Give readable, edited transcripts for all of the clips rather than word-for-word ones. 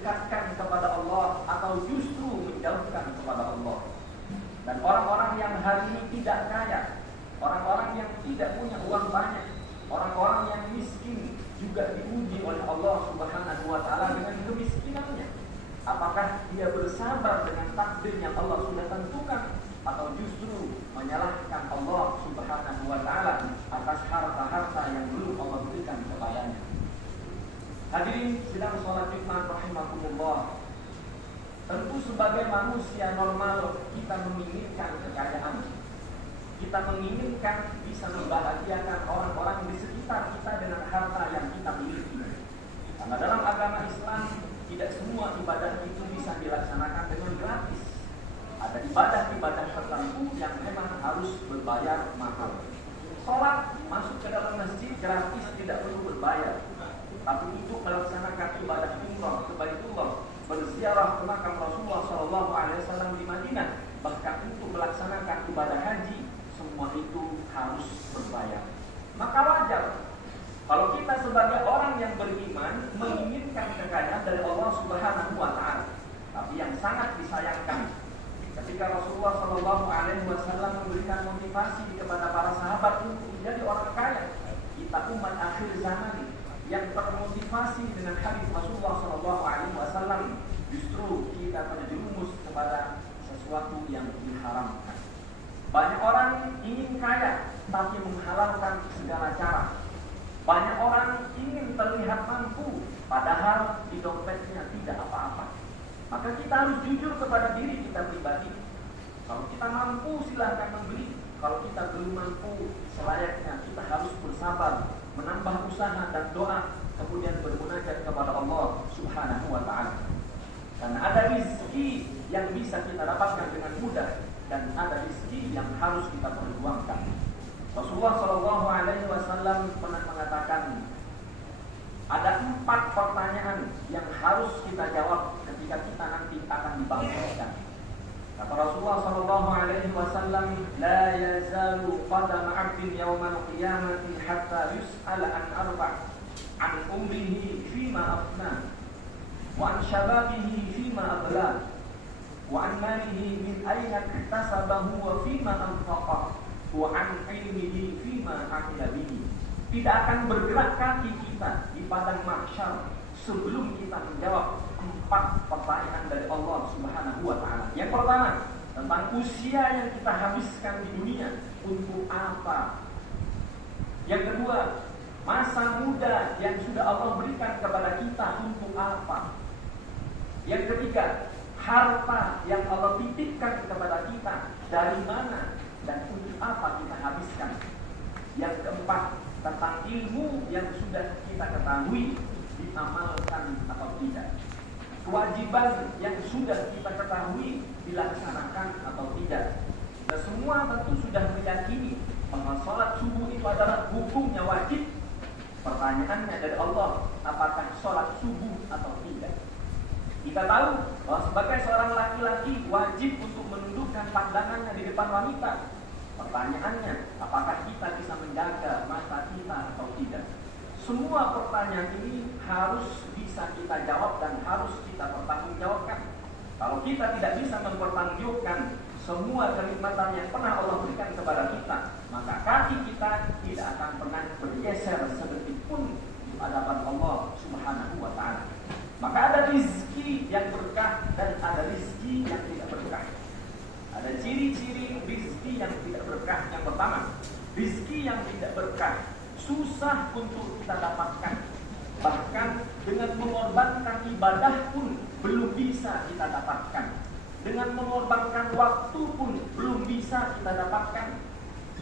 mendekatkan kepada Allah atau justru menjauhkan kepada Allah. Dan orang-orang yang hari ini tidak kaya, orang-orang yang tidak punya uang banyak, orang-orang yang miskin juga diuji oleh Allah Subhanahu wa taala dengan kemiskinannya. Apakah dia bersabar dengan takdir yang Allah sudah tentukan atau justru menyalahkan Allah Subhanahu wa taala atas harta-harta yang belum Allah berikan kepadanya. Hadirin sidang salat Jumat rahimakumullah. Tentu sebagai manusia normal kita menginginkan kekayaan. Kita menginginkan bisa membahagiakan orang-orang di sekitar kita dengan harta yang kita miliki. Karena dalam agama Islam tidak semua ibadah itu bisa dilaksanakan dengan gratis. Ada ibadah-ibadah tertentu yang memang harus berbayar mahal. Sholat masuk ke dalam masjid gratis, tidak perlu berbayar. Tapi untuk melaksanakan ibadah umrah ke Baitullah, berziarah ke makam Rasulullah SAW di Madinah, bahkan untuk melaksanakan ibadah haji, semua itu harus berbayar. Maka wajar kalau kita sebagai orang yang beriman menginginkan kekayaan dari Allah Subhanahu wa taala. Tapi yang sangat disayangkan ketika Rasulullah SAW memberikan motivasi kepada para sahabat untuk menjadi orang kaya, kita umat akhir zaman yang termotivasi dengan hadis Rasulullah SAW, justru kita terjerumus kepada sesuatu yang diharamkan. Banyak orang ingin kaya tapi menghalalkan segala cara. Banyak orang ingin terlihat mampu padahal di dompetnya tidak apa-apa. Maka kita harus jujur kepada diri kita pribadi. Kalau kita mampu silahkan membeli. Kalau kita belum mampu, selayaknya kita harus bersabar, menambah usaha dan doa, kemudian bermunajat kepada Allah Subhanahu wa taala. Karena ada rezeki yang bisa kita dapatkan dengan mudah dan ada rezeki yang harus kita perjuangkan. Rasulullah SAW pernah mengatakan ada 4 pertanyaan yang harus kita jawab ketika kita nanti akan dibangkitkan. Kata Rasulullah SAW, la yazalu qadama 'abdin yawmal qiyamati hatta yus'ala an arba', an umrihi fima afna, wa an shababihi fima abla, wa an malihi min ayna iktasabahu wa fima anfaqa, wa an ilmihi fima 'amila bihi. Tidak akan bergerak kaki kita di padang mahsyar sebelum kita menjawab 4 pertanyaan dari Allah Subhanahu wa taala. Yang pertama, tentang usia yang kita habiskan di dunia untuk apa? Yang kedua, masa muda yang sudah Allah berikan kepada kita untuk apa? Yang ketiga, harta yang Allah titipkan kepada kita dari mana dan untuk apa kita habiskan? Yang keempat, tentang ilmu yang sudah kita ketahui diamalkan atau tidak. Kewajiban yang sudah kita ketahui dilaksanakan atau tidak. Kita semua tentu sudah meyakini bahwa sholat subuh itu adalah hukumnya wajib. Pertanyaannya dari Allah, apakah sholat subuh atau tidak? Kita tahu bahwa sebagai seorang laki-laki wajib untuk menundukkan pandangannya di depan wanita. Pertanyaannya, apakah kita bisa menjaga mata kita atau tidak? Semua pertanyaan ini harus bisa kita jawab dan harus kita pertanggungjawabkan. Kalau kita tidak bisa mempertanggungjawabkan semua kenikmatan yang pernah Allah berikan kepada kita, maka kaki kita tidak akan pernah bergeser sedikit pun di hadapan Allah Subhanahu wa taala. Maka ada rizki yang berkah dan ada rizki yang tidak berkah. Ada ciri-ciri rizki yang tidak berkah. Yang pertama, rizki yang tidak berkah susah untuk kita dapatkan. Bahkan dengan mengorbankan ibadah pun belum bisa kita dapatkan. Dengan mengorbankan waktu pun belum bisa kita dapatkan.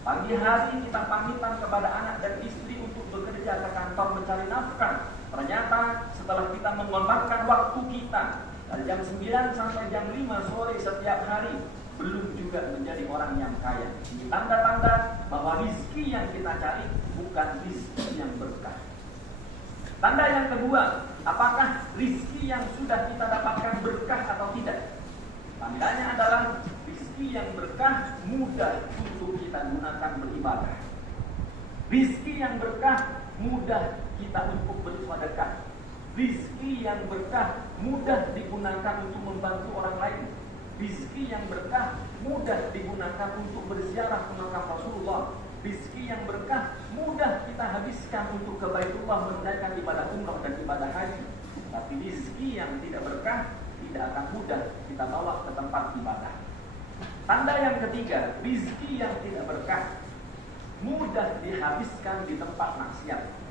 Pagi hari kita pamitan kepada anak dan istri untuk bekerja ke kantor mencari nafkah. Ternyata setelah kita mengorbankan waktu kita dari jam 9 sampai jam 5 sore setiap hari, belum juga menjadi orang yang kaya. Ini tanda-tanda bahwa rizki yang kita cari bukan rizki yang berkah. Tanda yang kedua, apakah rizki yang sudah kita dapatkan berkah atau tidak? Tandanya adalah rizki yang berkah mudah untuk kita gunakan beribadah. Rizki yang berkah mudah kita untuk bersedekah. Rizki yang berkah mudah digunakan untuk membantu orang lain. Rizki yang berkah mudah digunakan untuk berziarah ke makam Rasulullah. Rizki yang berkah mudah kita habiskan untuk ke Baitullah menunaikan ibadah umrah dan ibadah haji. Tapi rizki yang tidak berkah tidak akan mudah kita bawa ke tempat ibadah. Tanda yang ketiga, rizki yang tidak berkah mudah dihabiskan di tempat maksiat.